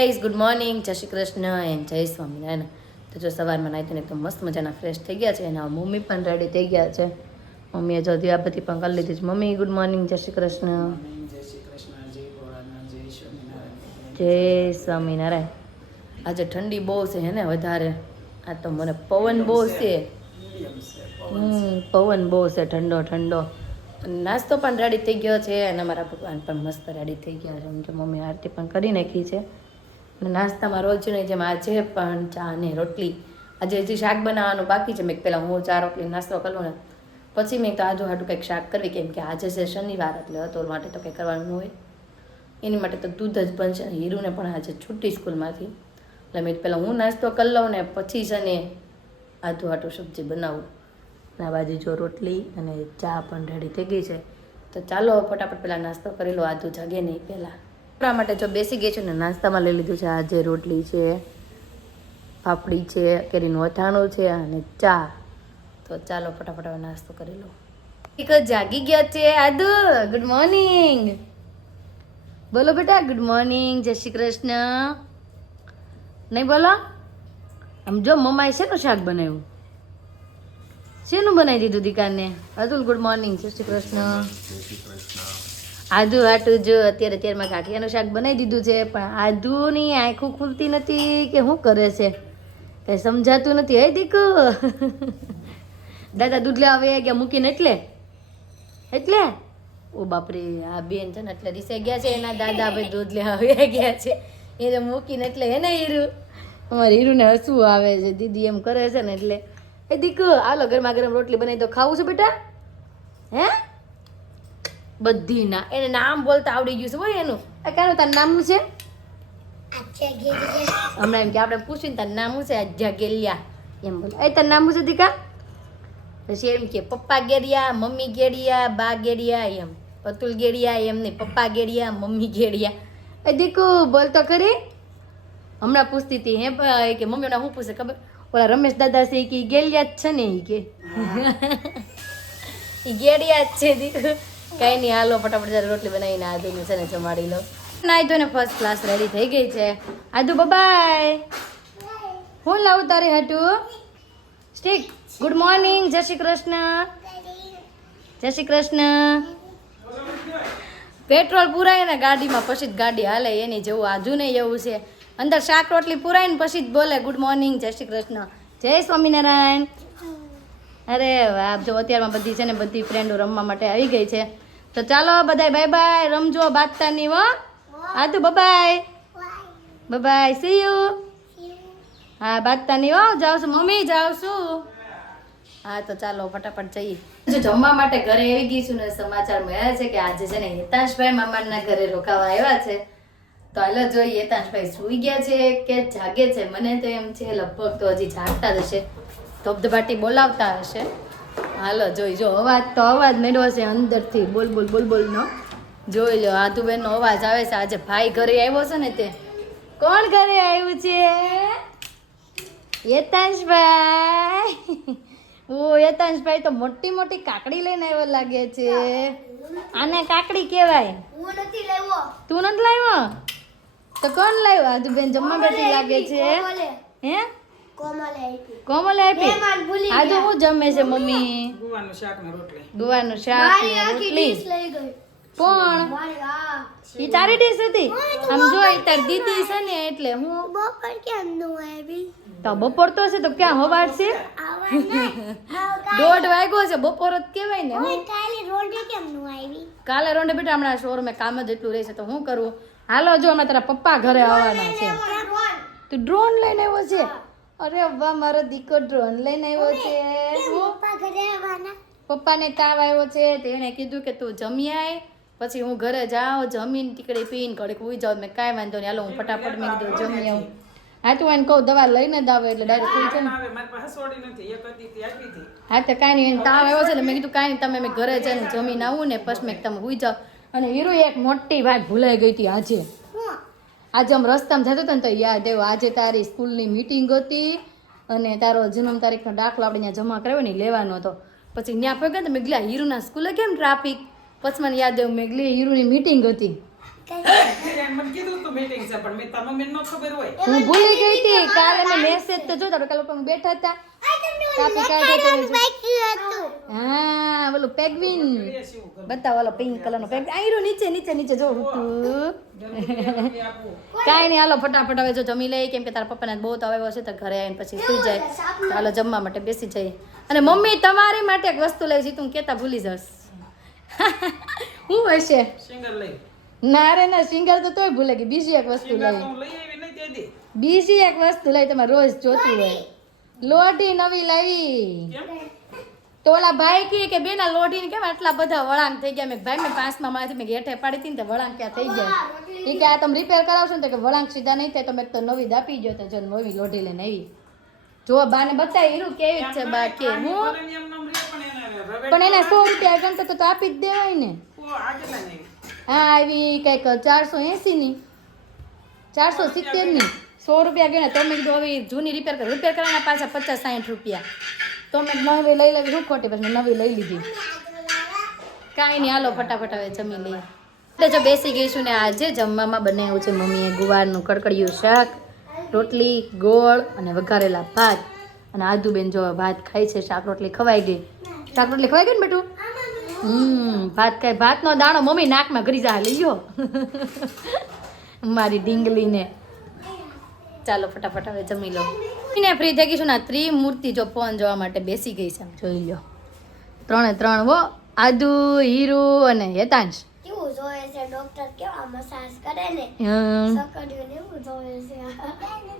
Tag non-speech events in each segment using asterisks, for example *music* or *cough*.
Guys good morning જય Shri Krishna and જય સ્વામિનારાયણ. તો જો સવારમાં નાહીને એકદમ મસ્ત મજાના ફ્રેશ થઈ ગયા છે અને મમ્મી પણ રેડી થઈ ગયા છે. મમ્મીએ જો દિવાબત્તી પણ કરી લીધી છે. મમ્મી ગુડ મોર્નિંગ જય શ્રી કૃષ્ણ. જય સ્વામિનારાયણ. આજે ઠંડી બહુ છે હે ને વધારે. આ તો મને પવન બહુ છે. પવન હમ પવન બહુ છે ઠંડો ઠંડો. નાસ્તો પણ રેડી થઈ ગયો છે અને મારા ભગવાન પણ મસ્ત રેડી થઈ ગયા છે. એમ કે મમ્મી આરતી પણ કરી નાખી છે. નાસ્તામાં રોજની જેમ આજે પણ ચા અને રોટલી, આજે હજી શાક બનાવવાનું બાકી છે. મેં પહેલાં હું ચા, રોટલી નાસ્તો કરું ને પછી મેં તો આજુ હાટું કંઈક શાક કરવી, કેમ કે આજે છે શનિવાર એટલે હતો માટે તો કંઈ કરવાનું હોય. એની માટે તો દૂધ જ બનશે હીરુને પણ આજે છૂટી સ્કૂલમાંથી. એટલે મેં પહેલાં હું નાસ્તો કરી લઉં ને પછી છે ને આધુ આટું સબ્જી બનાવું. અને આ બાજુ જો રોટલી અને ચા પણ રેડી થઈ ગઈ છે. તો ચાલો ફટાફટ પહેલાં નાસ્તો કરી લો. આધું જાગે નહીં પહેલાં. આપણા માટે જો બેસી ગઈ છું ને, નાસ્તામાં લઈ લીધું છે આજે રોટલી છે, પાપડી છે, કેરીનું અથાણું છે અને ચા. તો ચાલો ફટાફટ હવે નાસ્તો કરી લો એક જાગી ગયા છે, આદુ. ગુડ મોર્નિંગ બોલો બેટા ગુડ મોર્નિંગ જય શ્રી કૃષ્ણ. નહીં બોલો? આમ જો, મમ્માએ શેનું શાક બનાવ્યું? શેનું બનાવી દીધું દીકાને? અતુલ ગુડ મોર્નિંગ જય શ્રી કૃષ્ણ. આદુ આટું જો અત્યારે અત્યારમાં ગાંઠિયાનું શાક બનાવી દીધું છે, પણ આધુની આંખું ખુલતી નથી કે શું કરે છે? કઈ સમજાતું નથી, હે દીકુ? દાદા દૂધ લેવા આવે ગયા, મૂકીને એટલે? એટલે? ઓ બાપરે, આ બેન છે ને એટલે રીસે ગયા છે, એના દાદા ભાઈ દૂધ લેવા આવ્યા ગયા છે. એને મૂકીને એટલે હે ને હીરુ. અમારે હીરુને હસવું આવે છે, દીદી એમ કરે છે ને એટલે. એ દીકુ આલો ગરમા ગરમ રોટલી બનાવી તો ખાવું છે બેટા? હે? બધી ના એને નામ બોલતા આવડી ગયું છે હોય એનું. આ કાનું તારું નામ છે? હમણાં એમ કે આપણે પૂછીને તારું નામ છે? આજ્યા ગેલિયા એમ બોલે. એ તારું નામ છે દીકા? પછી એમ કે પપ્પા ગેડિયા મમ્મી ગેડિયા બા ગેડિયા એમ. અતુલ ગેડિયા એમ નહીં. પપ્પા ગેડિયા મમ્મી ગેડિયા એ દીકુ બોલ તો ખરી. હમણાં પૂછતી હતી હે એ કે મમ્મી શું પૂછે ખબર? ઓલા રમેશ દાદા છે કે ગેલિયા જ છે ને એ કે. ઈ ગેડિયા જ છે દીકુ. કઈ નહીં હાલો, ફટાફટ જરા રોટલી બનાવીને આદુને છે ને જમાડી લો નાઈ ધોઈને ફર્સ્ટ ક્લાસ રેડી થઈ ગઈ છે. આદુ બબાય હું લાવું તારે હાટું. સ્ટીક ગુડ મોર્નિંગ જય શ્રી કૃષ્ણ. જય શ્રી કૃષ્ણ. પેટ્રોલ પુરાય ને ગાડીમાં પછી જ ગાડી હાલે, એની જેવું આજુ નહીં એવું છે. અંદર શાક રોટલી પુરાય ને પછી જ બોલે ગુડ મોર્નિંગ જય શ્રી કૃષ્ણ. જય સ્વામિનારાયણ. અરે વાહ જો અત્યારમાં બધી છે ને બધી ફ્રેન્ડો રમવા માટે આવી ગઈ છે. તો ચાલો બધાય બાય બાય રમજો બાતતાની હો. હા તો બબાય બબાય સી યુ હા બાતતાની હો. જાઉં મમ્મી જાઉં છું. હા, તો ચાલો ફટાફટ જઈએ. જો જમવા માટે ઘરે આવી ગઈ છું ને, સમાચાર મળ્યા છે કે આજે છે ને હેતાંશભાઈ મામાના ઘરે રોકાવા આવ્યા છે. તો હાલો જોઈએ, હેતાંશભાઈ સુઈ ગયા છે કે જાગે છે? મને તો એમ છે, લગભગ તો હજી જાગતા જ હશે. ધબધબાટી બોલાવતા હશે. હાલો જોઈ જો અવાજ તો અવાજ મેળવો છે અંદરથી. બોલ બોલ બોલ બોલ નો. જોઈ લો આધુબેન નો અવાજ આવે છે. આજે ભાઈ ઘરે આવ્યો છે ને તે. કોણ ઘરે આવ્યું છે? યતાંશભાઈ. ઓ યતાંશભાઈ તો મોટી મોટી કાકડી લઈને આવ્યો લાગે છે. આને કાકડી કહેવાય. હું નથી લેવો. તું નથી લાવ્યો? તો કોણ લાવ્યો? આધુબેન જમવા બેઠી લાગે છે. હે? કોમલે આપી કોમલે આપી મહેમાન હું જમે છે મમ્મી. ગુવાનું શાક ને રોટલી. ગુવાનું શાક મારી ને આખી રોટલી. ડીશ લઈ ગઈ. કોણ મારી આ. ઈ તારી ડીશ હતી? આમ જો ઈ તારી દીદી છે ને એટલે હું બપોર કેમ નું આવી? તો બપોર તો છે તો ક્યાં હવાર છે? *laughs* દોઢ વાગ્યો છે બપોર જ કહેવાય ને હું. કાલે રોંડે કેમ નું આવી? કાલે રોંડે બેટા હમણાં શોરૂમે કામ જ એટલું રહેશે તો હું કરું? હાલો જો હમણાં તારા પપ્પા ઘરે આવવાના છે. તું ડ્રોન લઈને આવ્યો છે? અરે વાહ મારો દીકરો ડ્રોન લઈને આવ્યો છે. પપ્પા ઘરે આવવાના. પપ્પાને તાવ આવ્યો છે તો એણે કીધું કે તું જમી આય. પછી હું ઘરે જાઉં જમીને ટીકડી પીને ઘડીક ઉઈ જાઉં. મેં કાંઈ વાંધો નહીં. હાલો હું ફટાફટ મેં કીધું જમી આવું. હા તું એને કહું દવા લઈને જ આવે એટલે ડાયરેક્ટ ઉઈ જાય ને આવે મારી પાસે હસોડી નથી. એક હતી તે આપી હતી. હા તો કાંઈ નહીં એને તાવ આવ્યો છે એટલે મેં કીધું કાંઈ નહીં તમે મેં ઘરે જઈને જમીને આવું ને પછી મેં તમે ઉઈ જાઓ. અને હીરો એક મોટી વાત ભૂલાઈ ગઈ હતી આજે. આજે આમ રસ્તામાં જતો હતો ને તો યાદ આવ્યો આજે તારી સ્કૂલની મીટિંગ હતી અને તારો જન્મ તારીખનો દાખલો આપણે ત્યાં જમા કરાવ્યો ને લેવાનો હતો. પછી ત્યાં પગ્યા તો મેં ગલા હીરુના સ્કૂલે કેમ ટ્રાફિક પછી મને યાદ આવ્યું મેં ગલી હીરુની મિટિંગ હતી. હું ભૂલી ગઈ હતી કાલે મેં મેસેજ તો જોતા કાલે પણ બેઠા હતા. કાપી કાઢ્યા હા ઓલું પેગ્વિન એ શું કરું? બતાવો ઓલો પિંક કલરનો પેગ્વિન આયરો નીચે નીચે નીચે જો તું કાંઈ નહીં હાલો ફટાફટ હવે જો જમી લઈએ કેમ કે તારા પપ્પાને બહુ આવ્યો છે તો ઘરે આવીને પછી સુઈ જાય તો હાલો જમવા માટે બેસી જઈએ અને મમ્મી તમારી માટે એક વસ્તુ લઈ છે તું કેતા ભૂલી જશ શું હશે ના રે ના સિંગર તો તોય ભૂલે કે બીજી એક વસ્તુ લઈ તો હું લઈ આવી નહીં તે દી બીજી એક વસ્તુ લઈ તમારે રોજ જોતી હોય લોટી નવી લાવી. તો ઓલા ભાઈ કહે કે બેના લોઢી લોઢીને કેમ આટલા બધા વળાંક થઈ ગયા? મેં ભાઈ મેં પાંચમા માળાથી મેં હેઠે પાડી હતી ને તે વળાંક ક્યાં થઈ ગયા? એ કે આ તમે રિપેર કરાવશો ને તો કે વળાંક સીધા નહીં થાય તો મેં તો નવી દાપી ગયો તો જો નવી લોઢી લઈને આવી. જો બાને બતાવી હીરું કેવી જ છે બા કે હું? ને પણ એને રવેડ પણ એના સો રૂપિયા ગણતો તો તો આપી જ દેવાય ને. કો આગેલા નહીં. હા આવી કંઈક ચારસો એંસીની ચારસો સિત્તેરની. સો રૂપિયા ગણે તો મેં કીધું હવે જૂની રિપેર કરી. રિપેર કરવાના પાછા પચાસ સાઠ રૂપિયા. તો મેં નવી લઈ લેવી શું ખોટી પછી નવી લઈ લીધી. કાંઈ નહીં, હાલો ફટાફટ હવે જમી લઈએ. એટલે જો બેસી ગઈ છું ને આજે જમવામાં બનાવ્યું છે મમ્મીએ ગુવારનું કડકડિયું શાક, રોટલી, ગોળ અને વઘારેલા ભાત. અને આદુબેન જો ભાત ખાય છે, શાક, રોટલી ખવાઈ ગઈ. શાક, રોટલી ખવાઈ ગઈ ને બેટું? હમ, ભાત ખાય. ભાતનો દાણો મમ્મી નાકમાં ઘરી જા, લઈ ગયો *laughs* મારી ઢીંગલીને. ચાલો ફટાફટ હવે જમી લો. ને ફ્રી થઈ ગઈશું ને ત્રિમૂર્તિ જો ફોન જોવા માટે બેસી ગઈ છે. જોઈ લો. ત્રણે ત્રણ વો આદુ હીરુ અને હેતાંશ.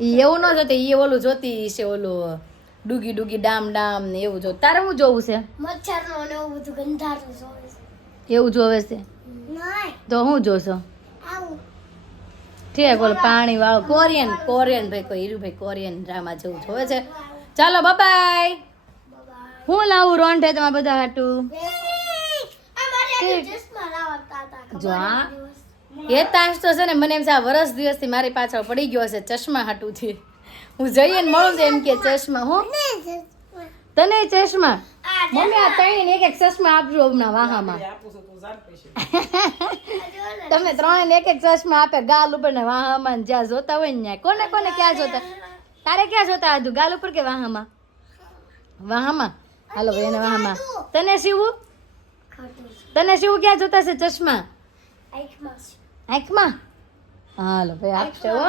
એવું ન જોતી એ ઓલું જોતી છે ઓલું ડૂગી ડૂગી ડામ ડામ ને એવું જો. તારે શું જોવું છે? મચ્છર નો ને એવું બધું ગંધારું જોવે છે. એવું જોવે છે? તો હું જોશો? આવું. ઠીક બોલો, પાણી વાળો કોરિયન કોરિયન ભાઈ, કોઈ હીરુભાઈ કોરિયન ડ્રામા જેવું જોવે છે. ચાલો બાય હું લાવું રોંઢે તમારા બધા હાટું? જો, હા. ખબર હેતાંશ તો છે ને, મને એમ છે આ વરસ દિવસથી મારી પાછળ પડી ગયો છે ચશ્મા હાટુથી. હું જઈએ ને મળું એમ કે ચશ્મા, હું. તને ચશ્મા? મમ્મી આ ત્રણ એક એક ચશ્મા આપજો હમણાં વાહામાં. આપું છું તું જાણ પૈસે *laughs* તમે ત્રણ એક એક ચશ્મા આપે ગાલ ઉપર ને વાહામાં ને જ્યાં જોતા હોય ને ત્યાં. કોને કોને ક્યાં જોતા? તારે ક્યાં જોતા હતું ગાલ ઉપર કે વાહામાં? વાહામાં? હાલો ભાઈ એને વાહામાં. તને શિવું તને શિવું ક્યાં જોતા છે ચશ્મા? આંખમાં. આંખમાં? હાલો ભાઈ આપશે હો.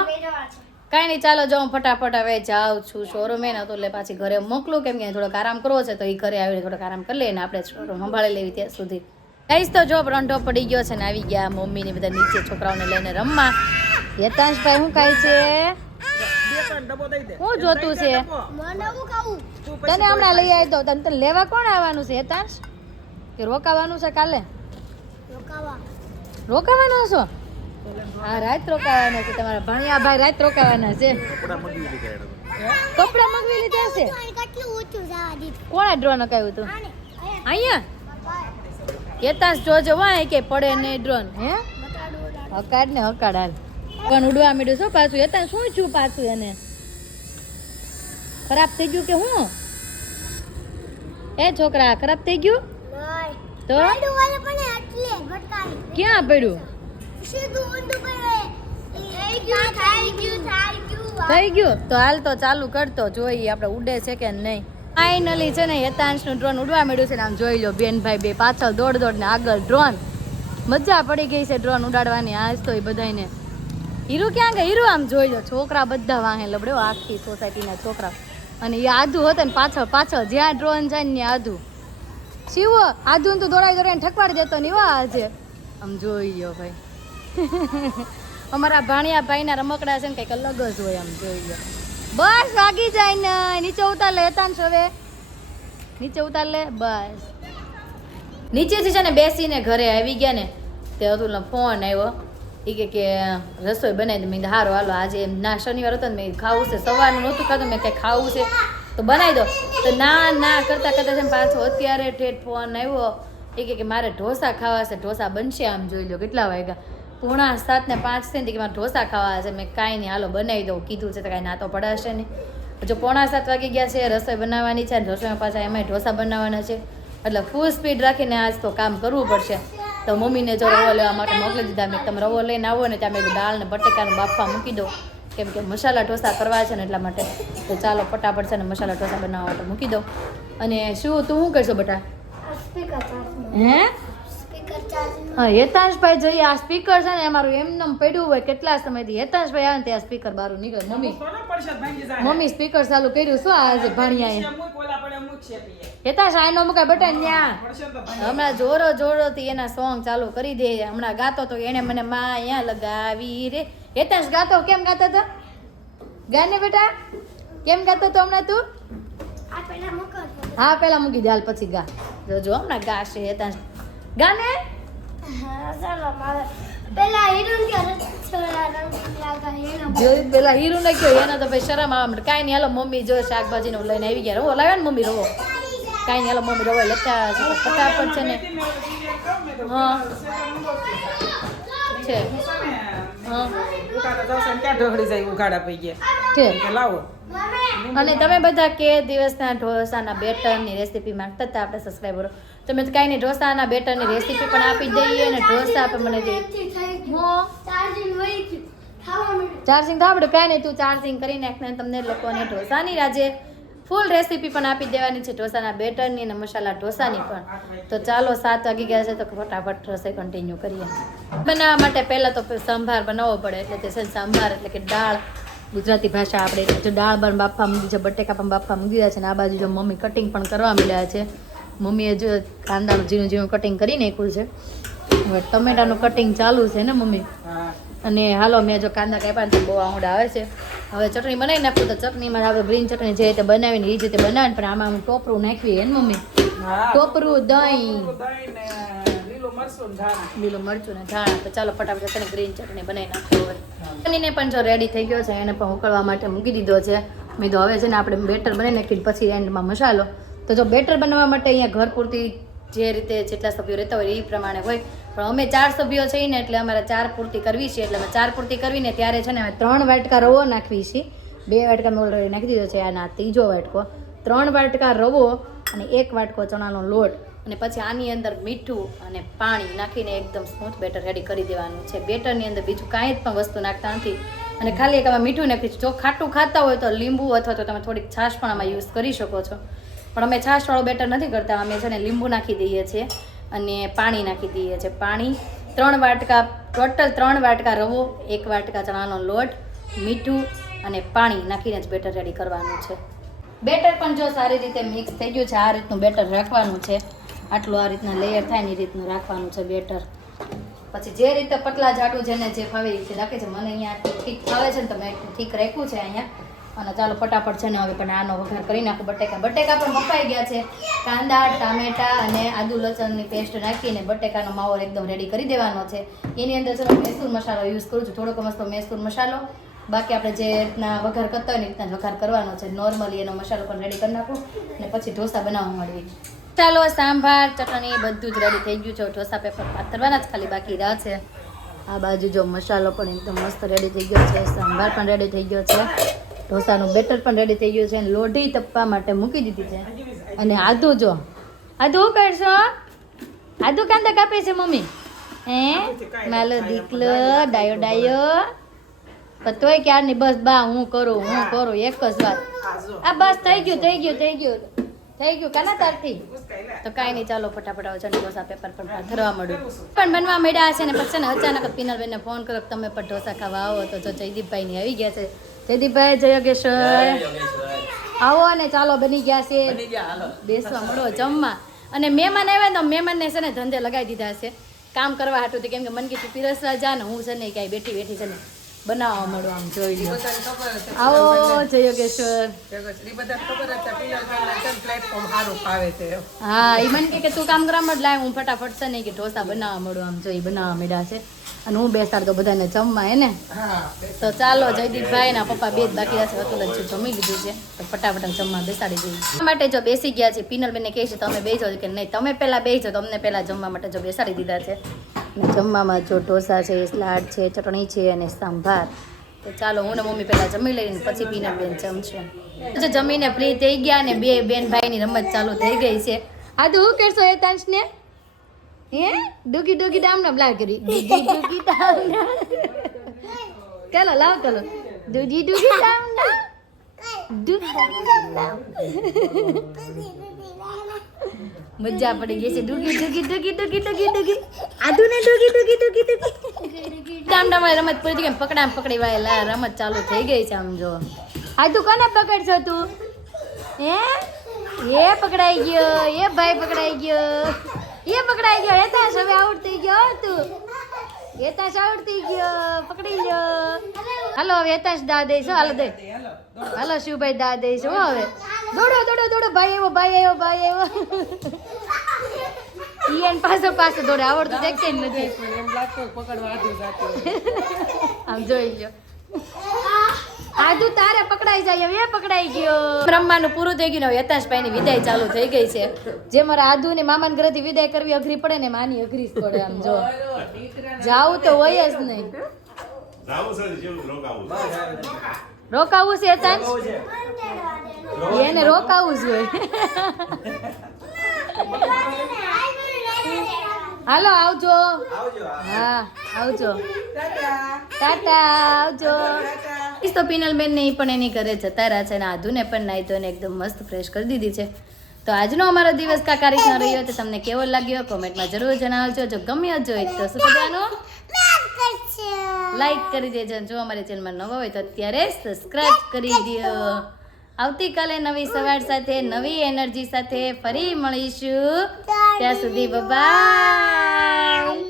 કાંઈ નહીં, ચાલો જો હું ફટાફટ હવે જાઉં છું શોરૂમે ને તો એટલે પાછી ઘરે મોકલું, કેમ કે થોડોક આરામ કરવો છે, તો એ ઘરે આવીને થોડોક આરામ કરી લઈએ ને આપણે શોરૂમ સંભાળી લેવી ત્યાં સુધી. કહીશ તો જો રંઢો પડી ગયો છે ને આવી ગયા મમ્મી ને બધા નીચે છોકરાઓને લઈને રમવા. યતાંશભાઈ, શું ખાય છે? શું જોતું છે? હું તને હમણાં લઈ આવી તો, તને તને લેવા કોણ આવવાનું છે, યતાંશ? કે રોકાવાનું છે કાલે? રોકાવા. રોકાવાનો છો? હા રાત રોકાવાના છે તમારા ભણિયા ભાઈ રાત રોકાવાના છે. કપડા મગવી લીધા છે? કોણા અકાવ્યું હતું? આને અહીંયા? યતાંશ જોજો વાય કે પડે નહીં ડ્રોન હે? હકાડ ને હકાડ હાલ. પણ ઉડવા મીડું શું પાછું. એતા શું છું પાછું એને? ખરાબ થઈ ગયું કે હું? એ છોકરા ખરાબ થઈ ગયું? તો? ક્યાં પડ્યું? થઈ ગયું. તો હાલ તો ચાલુ કરતો જોઈએ આપણે ઉડે છે કે નહીં. ફાઇનલી છે ને યતાંશનું ડ્રોન ઉડવા મળ્યું છે આમ જોઈ લો બેનભાઈ બે પાછળ દોડ દોડ ને આગળ ડ્રોન મજા પડી ગઈ છે ડ્રોન ઉડાડવાની આજ તો એ બધાને હીરો ક્યાં ગયા હીરો આમ જોઈ લો, છોકરા બધા વાહે લબડ્યો આખી સોસાયટીના છોકરા. અને એ આધું હતો ને પાછળ પાછળ જ્યાં ડ્રોન જાય ને આધુ શિવ આધુ તો દોડાઈ દોડાઈને ઠકવાડી દેતો ને એવા આજે. આમ જોઈ લો ભાઈ. *laughs* અમારા ભાણિયા ભાઈના રમકડા છે ને કંઈક અલગ જ હોય આમ જોઈ લો. બસ વાગી જાય ને, નીચે ઉતાર લે ને હવે. નીચે ઉતાર લે, બસ. નીચેથી છે ને બેસીને ઘરે આવી ગયા ને, તે અતુલ ફોન આવ્યો. એ કે કે, રસોઈ બનાવી મેં હારો, હાલો, આજે એમ ના શનિવાર હતો ને, મેં ખાવું છે, સવારનું નહોતું ખાધું, મેં કંઈ ખાવું છે. તો બનાવી દો. તો ના ના, કરતાં કરતાં છે પાછો અત્યારે ઠેઠ ફોન આવ્યો. એ કે, મારે ઢોસા ખાવા છે, ઢોસા બનશે આમ જોઈ લો, કેટલા વાગ્યા? પૂણા સાત ને પાંચ છે ને કે મારે ઢોસા ખાવા છે. મેં કાંઈ નહીં હાલો બનાવી દઉં. કીધું છે તો કાંઈ ના તો પડાશે નહીં. જો પોણા સાત વાગી ગયા છે રસોઈ બનાવવાની છે અને રસોઈમાં પાછા એમાંય ઢોસા બનાવવાના છે. એટલે ફૂલ સ્પીડ રાખીને આજ તો કામ કરવું પડશે. તો મમ્મીને જો રવો લેવા માટે મોકલી દીધા. મેં તમે રવો લઈને આવો ને ત્યાં મેં દાળ ને બટેકાનું બાફવા મૂકી દો કેમ કે મસાલા ઢોસા કરવા છે ને એટલા માટે. તો ચાલો ફટાફટ છે ને મસાલા ઢોસા બનાવવા માટે મૂકી દો અને શું તું શું કરશો બટા? હે? હા હેતાંશભાઈ જઈએ આ સ્પીકર છે ને અમારું એમનેમ પડ્યું હોય કેટલા સમયથી હેતાંશભાઈ આવે ને ત્યાં સ્પીકર બહાર નીકળે. મમ્મી મમ્મી સ્પીકર ચાલુ કર્યું શું આજે ભાણિયાએ? હેતાશ ઓલા પડે અમુક છે પીએ. આનો મુકાય બટન ન્યા પડશે ને તો ભાંગી હમણાં જોરો જોરોથી એના સોંગ ચાલુ કરી દે. હમણાં ગાતો તો એને મને માં અહીંયા લગાવી રે. હેતાંશ ગાતો કેમ ગાતો તો? ગાને બેટા કેમ ગાતો તો હમણાં તું? હા પેલા મૂકી દે હાલ પછી ગા. જો જો હમણાં ગાશે હેતાંશ. ગાને? પેલા હીરુ ને કયો એને તો ભાઈ શરમ આવે. મને કાંઈ નહીં હાલો મમ્મી જો શાકભાજી નું લઈને આવી ગયા. રવો લાવે ને મમ્મી રવો. કાંઈ નહીં હાલો મમ્મી રવો. લેતા છે ફટાફટ છે ને? હા. છે. હા. ઉકાળા ઢોકળી જાય ઉઘાડા પઈ ગયા. છે લાવો. અને તમે બધા કે દિવસના ઢોસાના બેટરની રેસીપી માંગતા હતા આપણે સબસ્ક્રાઈબરો તમે મેં કાંઈ નહીં, ઢોસાના બેટરની રેસીપી પણ આપી દઈએ અને ઢોસા પણ મને દે. ચાર્જિંગ તો આપણે કાંઈ નહીં, તું ચાર્જિંગ કરી નાખને તમને લોકોને ઢોસાની રાજે ફૂલ રેસીપી પણ આપી દેવાની છે, ઢોસાના બેટરની અને મસાલા ઢોસાની પણ. તો ચાલો સાત વાગી ગયા છે, તો ફટાફટ રસોઈ કન્ટિન્યુ કરીએ. બનાવવા માટે પહેલાં તો સંભાર બનાવવો પડે, એટલે તે સંભાર, એટલે કે દાળ ગુજરાતી ભાષા આપણે જો દાળ પણ બાફવા મૂકી છે બટેકા પણ બાફવા મૂકી રહ્યા છે ને આ બાજુ જો મમ્મી કટિંગ પણ કરવા મળ્યા છે. મમ્મીએ જો કાંદાનું ઝીણું ઝીણું કટિંગ કરી નાખ્યું છે. હવે ટમેટાનું કટિંગ ચાલુ છે ને મમ્મી? અને હાલો મેં જો કાંદા કાપ્યા તો બહુ આંગળા આવે છે. હવે ચટણી બનાવી નાખું તો ચટણીમાં આપણે ગ્રીન ચટણી જે રીતે બનાવીને એ જ રીતે બનાવીને પણ આમાં હું ટોપરું નાખવી હે. ને મમ્મી ટોપરું દહીં લીલું મરચું ને ધાણા. તો ચાલો ફટાફટ છે ગ્રીન ચટણી બનાવી નાખ્યો હોય ચટણીને પણ જો રેડી થઈ ગયો છે, એને પણ ઉકળવા માટે મૂકી દીધો છે. મેં તો હવે છે ને આપણે બેટર બનાવી નાખીને પછી એન્ડમાં મસાલો. તો જો બેટર બનાવવા માટે અહીંયા ઘર પૂરતી જે રીતે જેટલા સભ્યો રહેતા હોય એ પ્રમાણે હોય. પણ અમે ચાર સભ્યો છીએ ને એટલે અમારે ચાર પૂરતી કરવી છે. એટલે અમે ચાર પૂરતી કરીને ત્યારે છે ને અમે ત્રણ વાટકા રવો નાખવી છીએ બે વાટકા મેં ઓલરેડી નાખી દીધો છે, આના ત્રીજો વાટકો. ત્રણ વાટકા રવો અને એક વાટકો ચણાનો લોટ. અને પછી આની અંદર મીઠું અને પાણી નાખીને એકદમ સ્મૂથ બેટર રેડી કરી દેવાનું છે. બેટરની અંદર બીજું કાંઈ પણ વસ્તુ નાખતા નથી. અને ખાલી એક આમાં મીઠું નાખી જો ખાટું ખાતા હોય તો લીંબુ અથવા તો તમે થોડીક છાશ પણ આમાં યુઝ કરી શકો છો. પણ અમે છાશવાળો બેટર નથી કરતા. અમે છે ને લીંબુ નાખી દઈએ છીએ અને પાણી નાખી દઈએ છીએ. પાણી ત્રણ વાટકા ટોટલ ત્રણ વાટકા રવો, એક વાટકા ચણાનો લોટ, મીઠું અને પાણી નાખીને જ બેટર રેડી કરવાનું છે. બેટર પણ જો સારી રીતે મિક્સ થઈ ગયું છે, આ રીતનું બેટર રાખવાનું છે. આટલું આ રીતના લેયર થાય ને એ રીતનું રાખવાનું છે બેટર. પછી જે રીતે પતલા જાડું જેને જે ફાવે એ રીતે રાખે છે. મને અહીંયા ઠીક ફાવે છે ને તમે ઠીક રાખ્યું છે અહીંયા. અને ચાલો ફટાફટ છે ને હવે પણ આનો વઘાર કરી નાખું. બટેકા. બટેકા પણ બફાઈ ગયા છે. કાંદા, ટામેટા અને આદુ લસણની પેસ્ટ નાખીને બટેકાનો માવો એકદમ રેડી કરી દેવાનો છે. એની અંદર છે મૈસૂર મસાલો યુઝ કરું છું. થોડોક મસ્ત મૈસૂર મસાલો. બાકી આપણે જે રીતના વઘાર કરતા હોય ને રીતના વઘાર કરવાનો છે. નોર્મલી એનો મસાલો પણ રેડી કરી નાખું. અને પછી ઢોસા બનાવવા માંડવી. ચાલો સાંભાર, ચટણી બધું જ રેડી થઈ ગયું છે. ઢોસા પેપર પાથરવાના જ ખાલી બાકી રહ્યા છે. આ બાજુ જો મસાલો પણ એકદમ મસ્ત રેડી થઈ ગયો છે. સાંભાર પણ રેડી થઈ ગયો છે. ઢોસાનું બેટર પણ રેડી થઈ ગયું છે. અને લોઢી તપવા માટે મૂકી દીધી છે. અને આદુ જો. શું કરશો? આદુ કાંદા કાપે છે, મમ્મી? હે? માલો દીકલો, ડાયો ડાયો. પણ તોય ક્યારની? બસ બા, હું કરું હું કરું. એક જ વાત. આ બસ થઈ ગયું થઈ ગયું થઈ ગયું. થઈ ગયું કાના તારથી? તો કાંઈ નહીં ચાલો ફટાફટ આવો ચંડી ઢોસા પેપર પણ ધરવા મળ્યું. પણ બનવા મળ્યા છે ને પછી ને અચાનક પિનલબેનને ફોન કરો તમે પણ ઢોસા ખાવા આવો. તો જો જયદીપભાઈ ની આવી ગયા છે. જયદીપભાઈ જય યોગેશ્વર. આવો ને ચાલો બની ગયા છે. બેસવા મળો જમવા. અને મહેમાન આવ્યા તો મહેમાનને છે ને ધંધે લગાવી દીધા છે કામ કરવા હાટું કેમ કે મન કીધું પીરસવા જા ને હું છે ને ક્યાંય બેઠી બેઠી છે ને બનાવવા મળો આમ જોઈ લો. આવો જય યોગેશ્વર. હા એ મને કે તું કામ કરવા જ લાય હું ફટાફટ છે નહીં કે ઢોસા બનાવવા મળું આમ જોઈ બનાવવા મળ્યા છે. અને હું બેસાડ તો બધાને જમવા હે ને. તો ચાલો જયદીપભાઈ ના પપ્પા બે જ બાકી હશે અતુલ જ જમી લીધું છે. તો ફટાફટ જમવા બેસાડી દઈએ. માટે જો બેસી ગયા છે પિનલબેનને કહે છે તમે બેસો કે નહીં તમે પહેલા બેસજો તો અમને પહેલા જમવા માટે જો બેસાડી દીધા છે. જમવામાં જો ઢોસા છે, સલાડ છે, ચટણી છે અને સાંભાર. તો ચાલો હું ને મમ્મી પહેલાં જમી લઈને પછી પિનલબેન જમશે. જો જમીને ફ્રી થઈ ગયા ને બે બેન ભાઈની રમત ચાલુ થઈ ગઈ છે. આ તો હું કરશો એ તાંશને હે? ડુગી ડુગી ડામ નામ લાવ કરી. ડુગી ડુગી ડામ નામ ચાલો, લાવ ચાલો ડુગી ડુગી ડામ નામ ડુગી ડામ નામ મજા પડી ગઈ છે. ડુગી ડુગી ડુગી ડુગી ડુગી ડુગી. આધુને ડુગી ડુગી ડુગી ડુગી. ડામ રમત પડી ગઈ પકડામ પકડી લા રમત ચાલુ થઈ ગઈ છે આમ જો. આદુ કોને પકડશો તું? હે? એ પકડાઈ ગયો, એ ભાઈ પકડાઈ ગયો. એ પકડાઈ ગયો. એ તાસ હવે આઉટ થઈ ગયો તું. એ આવડતી ગયો, પકડી લ્યો. હાલો, વેતાશ દા દઈશ હાલો દે. હાલો શિવભાઈ દા દઈશ હો હવે. દોડો દોડો દોડો, ભાઈ એવો ભાઈ એવો ભાઈ એવો. ઈ એન પાછો પાછો દોડે, આવડતું દેખતે નથી. એમ લાગતો પકડવા આધું જાતું આમ જોઈ લ્યો. આદુ તારે પકડાઈ જાય હવે પકડાઈ ગયો. રમવાનું પૂરું થઈ ગયું યતાશભાઈ ની વિદાય ચાલુ થઈ ગઈ છે. જે મારા આદુ ને મામાન ઘરેથી વિદાય કરવી અઘરી પડે ને માની અઘરી પડે, આમ જો. જાવું તો હોય જ નહીં. રોકાવું. છે. છે. એને રોકાવું જ હોય. હાલો આવજો. હા. આવજો. ટાટા. આવજો. તો પિનલ બેન ને પણ એની ઘરે જતા રહ્યા છે અને આધુને પણ નાઈ તો એકદમ મસ્ત ફ્રેશ કરી દીધી છે. તો આજનો અમારો દિવસ કાકા રીતનો રહ્યો તો તમને કેવો લાગ્યો? કોમેન્ટમાં જરૂર જણાવજો. જો ગમ્યો જ હોય તો શું કરવાનું? લાઈક કરી દેજો. જો અમારી ચેનલમાં નવો હોય તો અત્યારે સબસ્ક્રાઇબ કરી દો આવતીકાલે નવી સવાર સાથે, નવી એનર્જી સાથે ફરી મળીશું. ત્યાં સુધી બાય